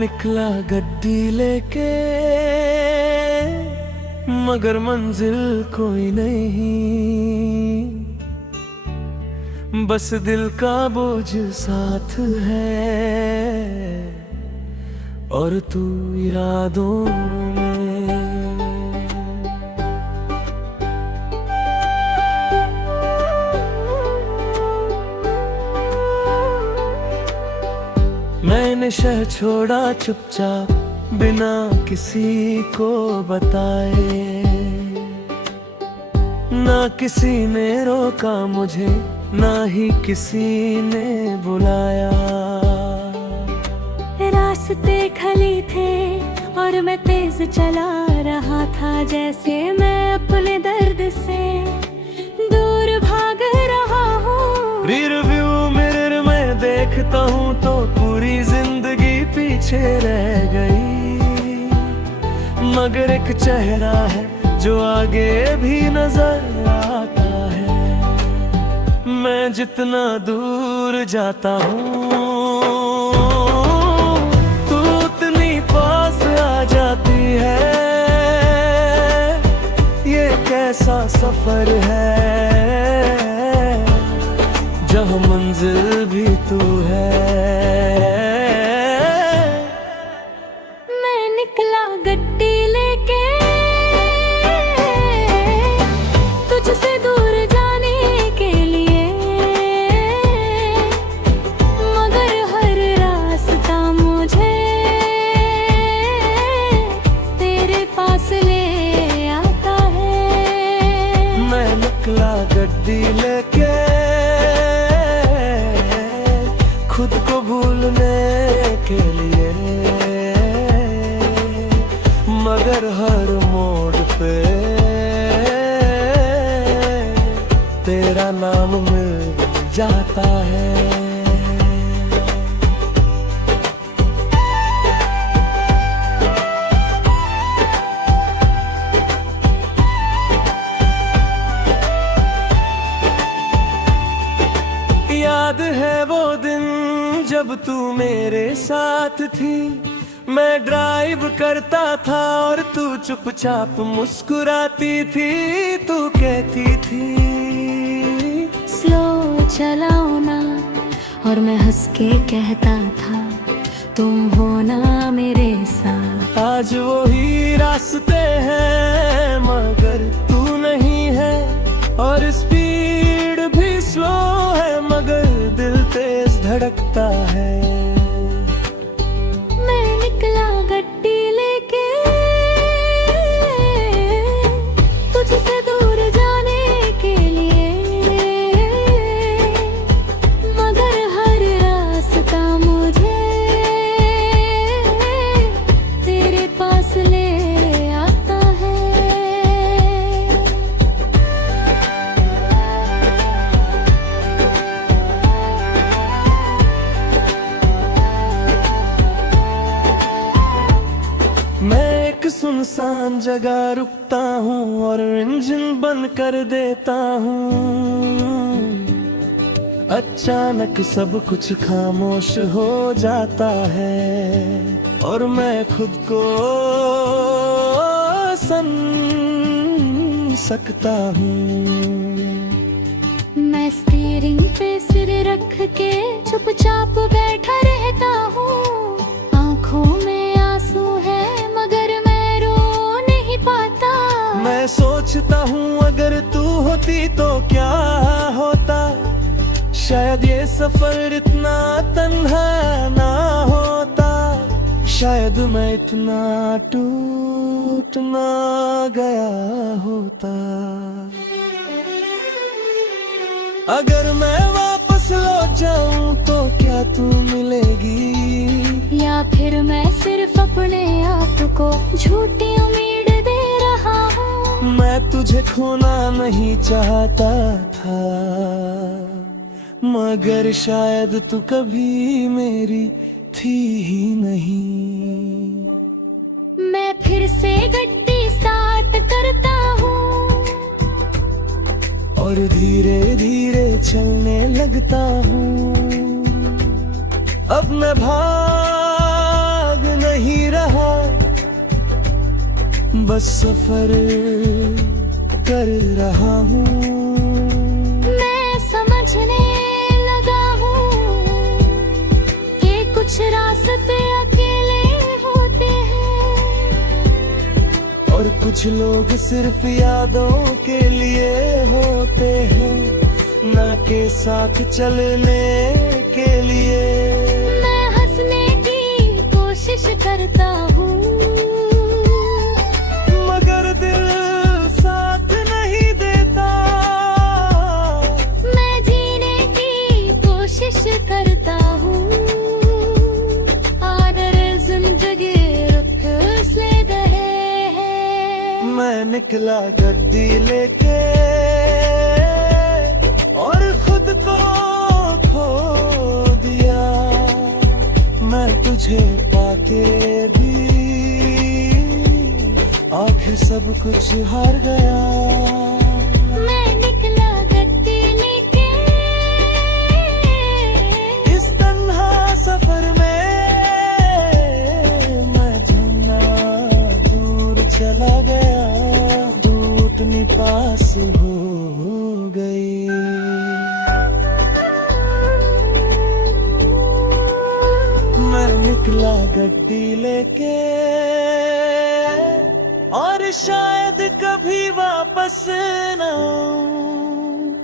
निकला गड्डी लेके, मगर मंजिल कोई नहीं, बस दिल का बोझ साथ है और तू इरादों में। मैंने शहर छोड़ा चुपचाप बिना किसी को बताए, ना किसी ने रोका मुझे, ना ही किसी ने बुलाया। रास्ते खली थे और मैं तेज चला रहा था, जैसे मैं अपने दर्द से दूर भाग रहा हूँ। रियरव्यू मिरर में देखता हूँ तो पूरी जिंदगी पीछे रह गई, मगर एक चेहरा है जो आगे भी नजर आता है। मैं जितना दूर जाता हूँ तू उतनी पास आ जाती है। ये कैसा सफर है जहाँ मंजिल भी तू है। मैं निकला गड्डी लेके तुझसे दूर जाने के लिए, मगर हर रास्ता मुझे तेरे पास ले आता है। मैं निकला गड्डी लेके खुद को भूलने के लिए, मगर हर मोड़ पे तेरा नाम मिल जाता है। याद है वो दिन जब तू मेरे साथ थी, मैं ड्राइव करता था और तू चुपचाप मुस्कुराती थी। तू कहती थी स्लो चलाओ ना, और मैं हंस के कहता था तुम हो ना मेरे साथ। आज वही रास्ते हैं मगर तू नहीं है, और स्पीड भी स्लो है मगर दिल तेज धड़कता है। मैं निकला गड्डी लेके तुझसे दूर जाने के लिए, मगर हर रास्ता मुझे तेरे पास ले आता है। मैं एक सुनसान जगह रुकता हूँ और इंजन बंद कर देता हूँ। अचानक सब कुछ खामोश हो जाता है और मैं खुद को सन सकता हूँ। मैं स्टीयरिंग पे सिर रख के चुपचाप बैठा रहता हूँ। आँखों में आंसू है मगर मैं रो नहीं पाता। मैं सोचता हूँ अगर तू होती तो क्या होता, शायद ये सफर इतना तन्हा ना होता, शायद मैं इतना टूट ना गया होता। अगर मैं वापस लौट जाऊं तो क्या तू मिलेगी, या फिर मैं सिर्फ अपने आप को झूठी उम्मीद दे रहा हूँ। मैं तुझे खोना नहीं चाहता था, मगर शायद तू कभी मेरी थी ही नहीं। मैं फिर से गड्डी स्टार्ट करता हूँ और धीरे धीरे चलने लगता हूँ। अब मैं भाग बस सफर कर रहा हूँ। मैं समझने लगा हूँ कि कुछ रास्ते अकेले होते हैं और कुछ लोग सिर्फ यादों के लिए होते हैं, ना के साथ चलने के लिए। मैं हंसने की कोशिश करता हूँ, मगर दिल साथ नहीं देता। मैं जीने की कोशिश करता हूँ और जिंदगी रुख से रहे हैं। मैं निकला गड्डी लेके और खुद को खो दिया। मैं तुझे पाके भी आखिर सब कुछ हार गया। मैं निकला गड्डी लेके इस तन्हा सफर में मैं झन्ना दूर चला गया, टूटनी पास हो गई। मैं निकला गड्डी लेके और शायद कभी वापस न आऊं।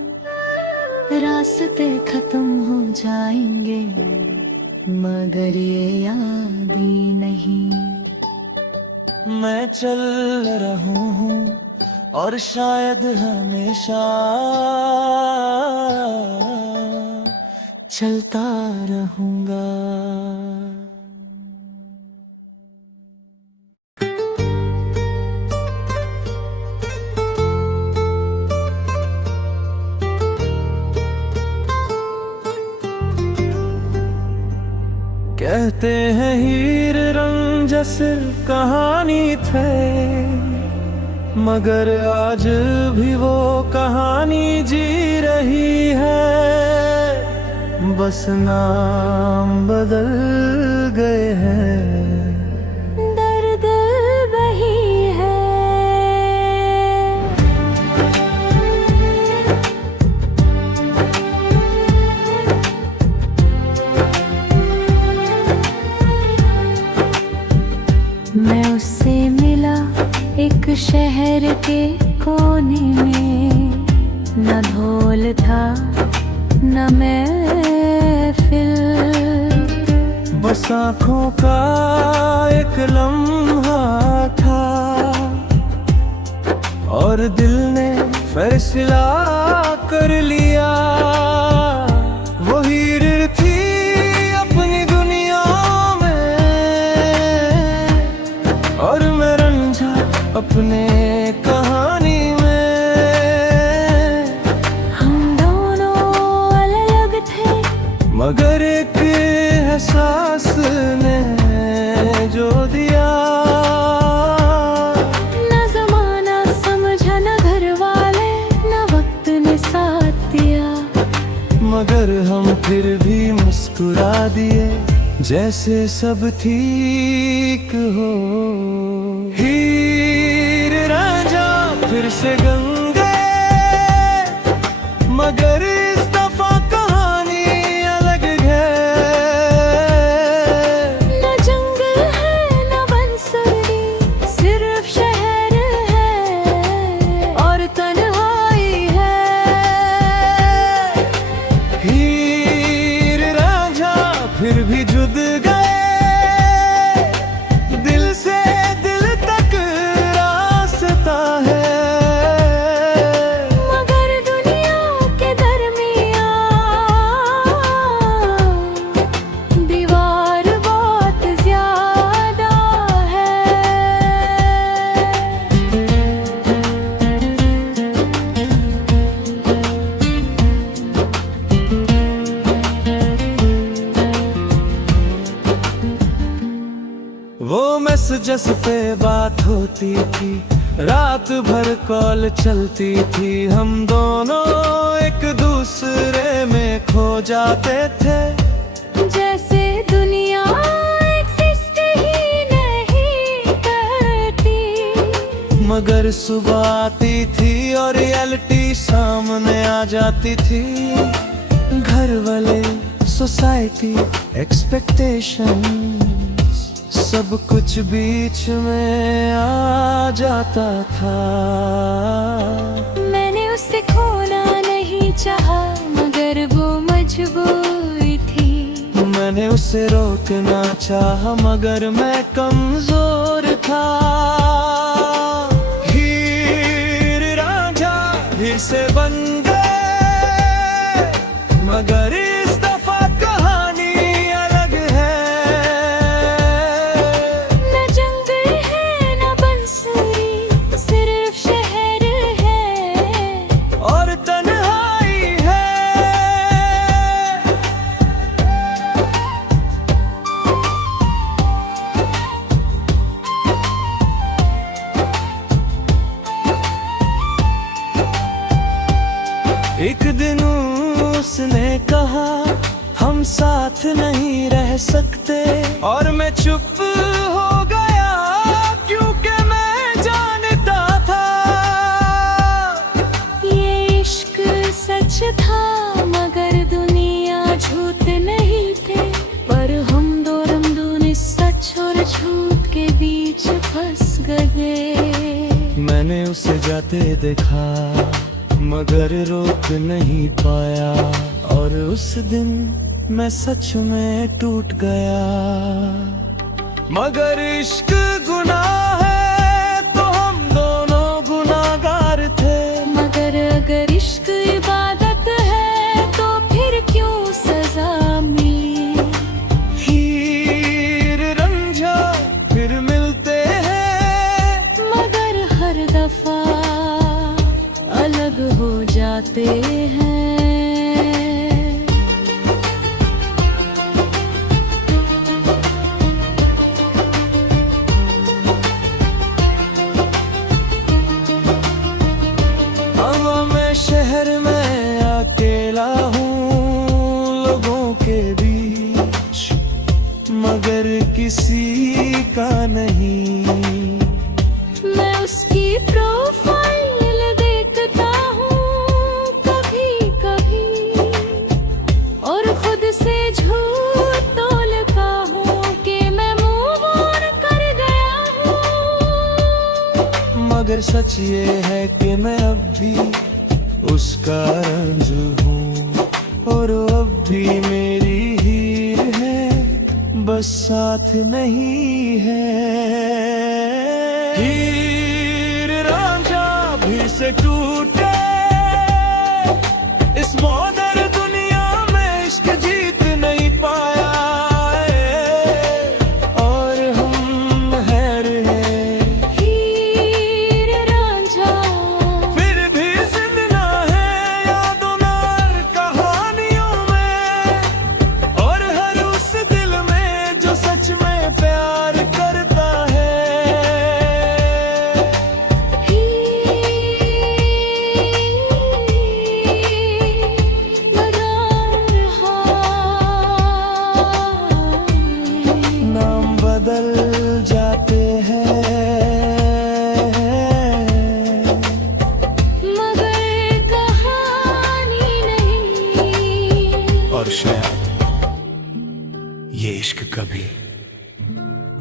रास्ते खत्म हो जाएंगे मगर ये याद ही नहीं। मैं चल रहा हूँ और शायद हमेशा चलता रहूंगा। कहते हैं हीर रांझा सिर्फ कहानी थे, मगर आज भी वो कहानी जी रही है। बस नाम बदल गए हैं, दर्द वही है। मैं उससे मिला एक शहर के कोने में, न ढोल था न महफिल, बस आँखों का एक लम्हा था और दिल ने फैसला कर लिया। वो हीर थी अपनी दुनिया में और मैं रंझा अपने कहानी में। हम दोनों अलग थे मगर एक एहसास ने जो दिया। न जमाना समझा न घर वाले न वक्त ने साथ दिया, मगर हम फिर भी मुस्कुरा दिए जैसे सब ठीक हो। हीर रांझा फिर से गंगे, मगर इस दफा कहानी अलग है। न जंगल है न बंसुरी, सिर्फ शहर है और तन्हाई है। हीर रांझा फिर भी जुद गए, दिल से दिल तक रास्ता है। मगर दुनिया के दरमियां दीवार बहुत ज्यादा है। वो मैसेजेस पे बात होती थी, रात भर कॉल चलती थी। हम दोनों एक दूसरे में खो जाते थे, जैसे दुनिया एग्जिस्ट ही नहीं करती। मगर सुबह आती थी और रियलिटी सामने आ जाती थी। घर वाले, सोसाइटी, एक्सपेक्टेशन, सब कुछ बीच में आ जाता था। मैंने उसे खोना नहीं चाहा मगर वो मजबूरी थी। मैंने उसे रोकना चाहा मगर मैं कमजोर था। हीर रांझा फिर से बन गए मगर इस दफा कहानी अलग है। न जंगल है न बंसुरी, सिर्फ शहर है और तन्हाई है। एक दिन उसने कहा हम साथ नहीं रह सकते और मैं चुप हो गया क्योंकि मैं जानता था ये इश्क सच था मगर दुनिया झूठ नहीं थे। पर हम दो रमदून सच और झूठ के बीच फंस गए। मैंने उसे जाते देखा मगर रोक नहीं पाया और उस दिन मैं सच में टूट गया। मगर इश्क गुनाह है तो हम दोनों गुनाहगार थे। मगर अगर इश्क इबादत है तो फिर क्यों सजा मिली। हीर रंझा फिर मिलते हैं मगर हर दफा अलग हो जाते हैं। अब मैं शहर में अकेला हूँ लोगों के बीच मगर किसी का नहीं। मैं उसकी प्रोफाइल देखता हूँ कभी कभी और खुद से झूठ तोलता हूँ कि मैं मूव ऑन कर गया हूँ। मगर सच ये है कि मैं अब भी उसका रंज हूँ और अब भी मेरी हीर है बस साथ नहीं है। हीर रांझा फिर से टूटे इस मॉडर्न दुनिया में इश्क जीत नहीं पाया और हम हैर हैं। हीर रांझा फिर भी जिंदा है यादों में कहानियों में और हर उस दिल में जो सच में प्यार करता है। नाम बदल जाते हैं मगर कहानी नहीं। और शायद ये इश्क कभी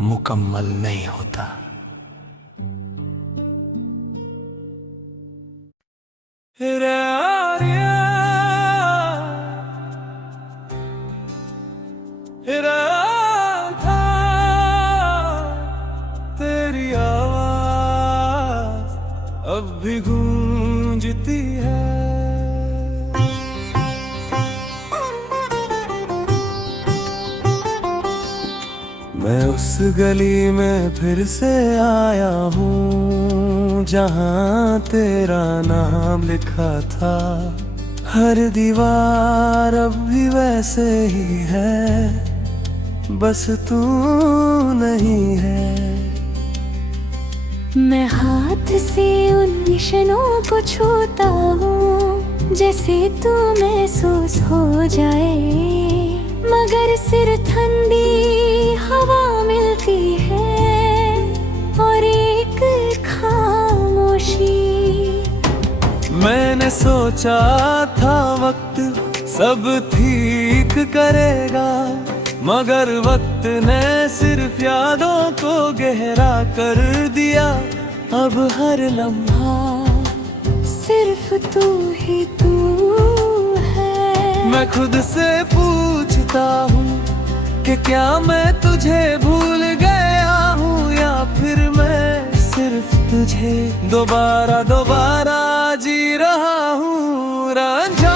मुकम्मल नहीं होता। तेरी आवाज अब भी गूंजती है। मैं उस गली में फिर से आया हूँ जहाँ तेरा नाम लिखा था। हर दीवार अब भी वैसे ही है बस तू नहीं है। मैं हाथ से उन निशानों को छूता हूँ जैसे तू महसूस हो जाए मगर सिर ठंडी हवा मिलती है और एक खामोश मैंने सोचा था वक्त सब ठीक करेगा, मगर वक्त ने सिर्फ यादों को गहरा कर दिया। अब हर लम्हा सिर्फ तू ही तू है। मैं खुद से पूछता हूँ कि क्या मैं तुझे भूल गया हूँ, या फिर मैं सिर्फ तुझे दोबारा दोबारा जी रहा हूँ। रांझा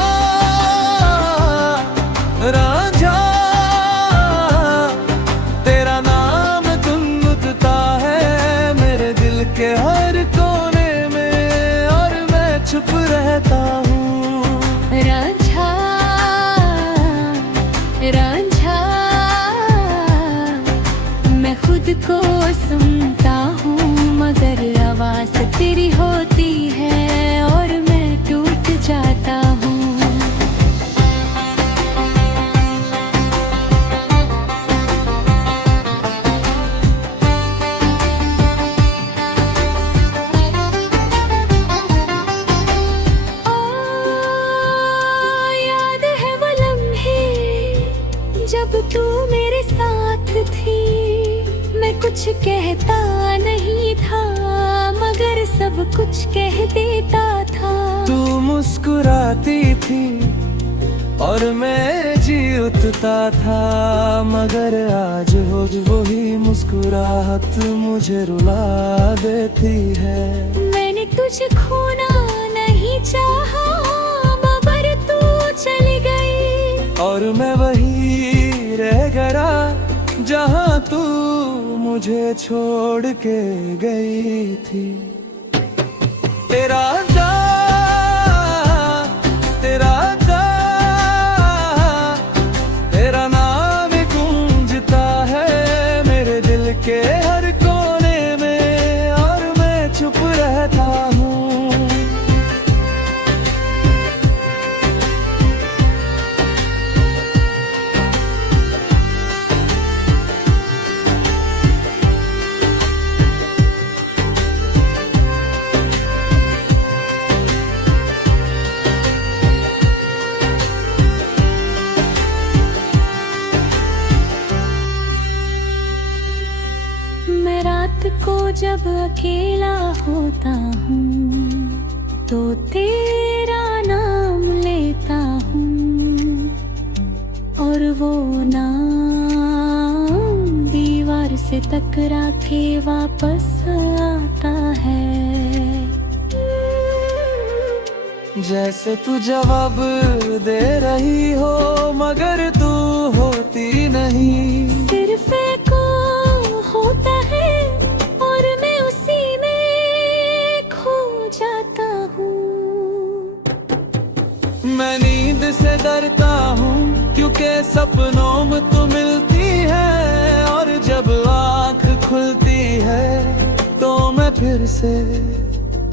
रांझा तेरा नाम गुनगुनाता है मेरे दिल के हर कोने में, और मैं चुप रहता हूँ। रांझा रांझा मैं खुद को सुनता हूँ, मगर आवाज तेरी होती है और मैं टूट जाता हूँ। याद है वो लम्हे जब तू मेरे साथ थी, मैं कुछ कहता नहीं था मगर सब कुछ कह देता था। तू मुस्कुराती थी और मैं जी उठता था, मगर आज वही मुस्कुराहट मुझे रुला देती है। मैंने तुझे खोना नहीं चाहा मगर तू चली गई, और मैं वही रह गया जहाँ तू मुझे छोड़ के गई थी। तेरा तेरा नाम गूंजता है मेरे दिल के हर कोने में, और मैं चुप रहता हूँ। मैं रात को जब अकेला होता हूँ तो तेरा नाम लेता हूँ, और वो नाम दीवार से टकरा के वापस आता है। जैसे तू जवाब दे रही हो मगर तू होती नहीं, सिर्फ एक होता है और मैं उसी में खो जाता हूँ। मैं नींद से डरता हूँ क्योंकि सपनों में तू मिलती है, और जब आँख खुलती है तो मैं फिर से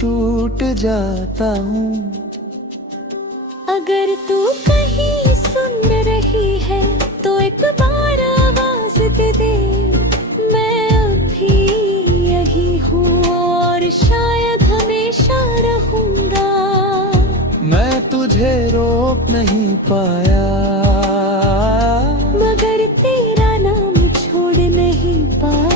टूट जाता हूँ। अगर तू कहीं सुन रही है तो एक बार आवाज दे दे, मैं अभी यही हूँ और शायद हमेशा रहूंगा। मैं तुझे रोक नहीं पाया मगर तेरा नाम छोड़ नहीं पाया।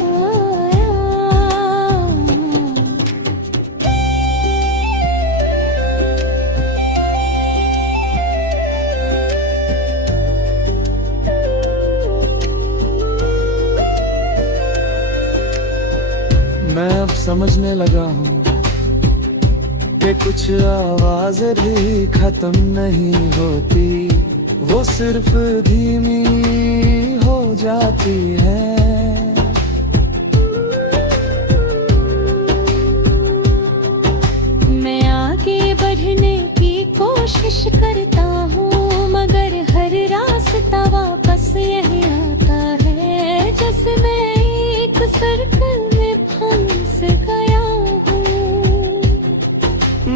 मैं अब समझने लगा हूँ कि कुछ आवाज़ें भी खत्म नहीं होती, वो सिर्फ धीमी हो जाती है। मैं आगे बढ़ने की कोशिश करता हूँ मगर हर रास्ता वापस यही आता है, जैसे मैं एक सर्कल में फंस गया हूँ।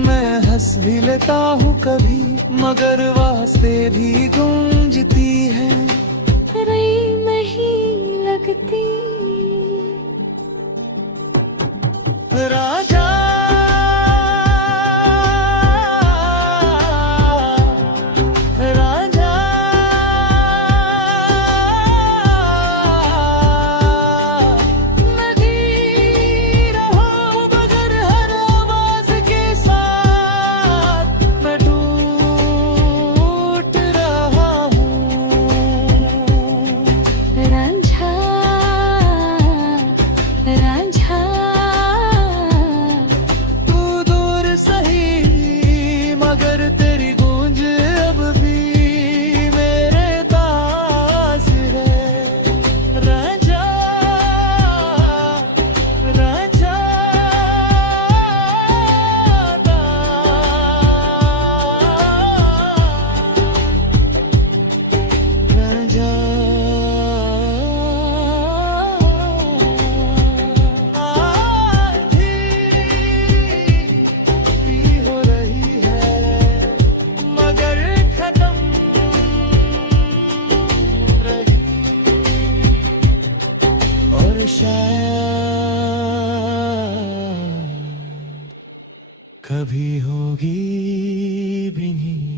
मैं हंस भी लेता हूँ कभी मगर वास्ते भी गूंजती है। रही नहीं लगती राजा कभी होगी भी नहीं।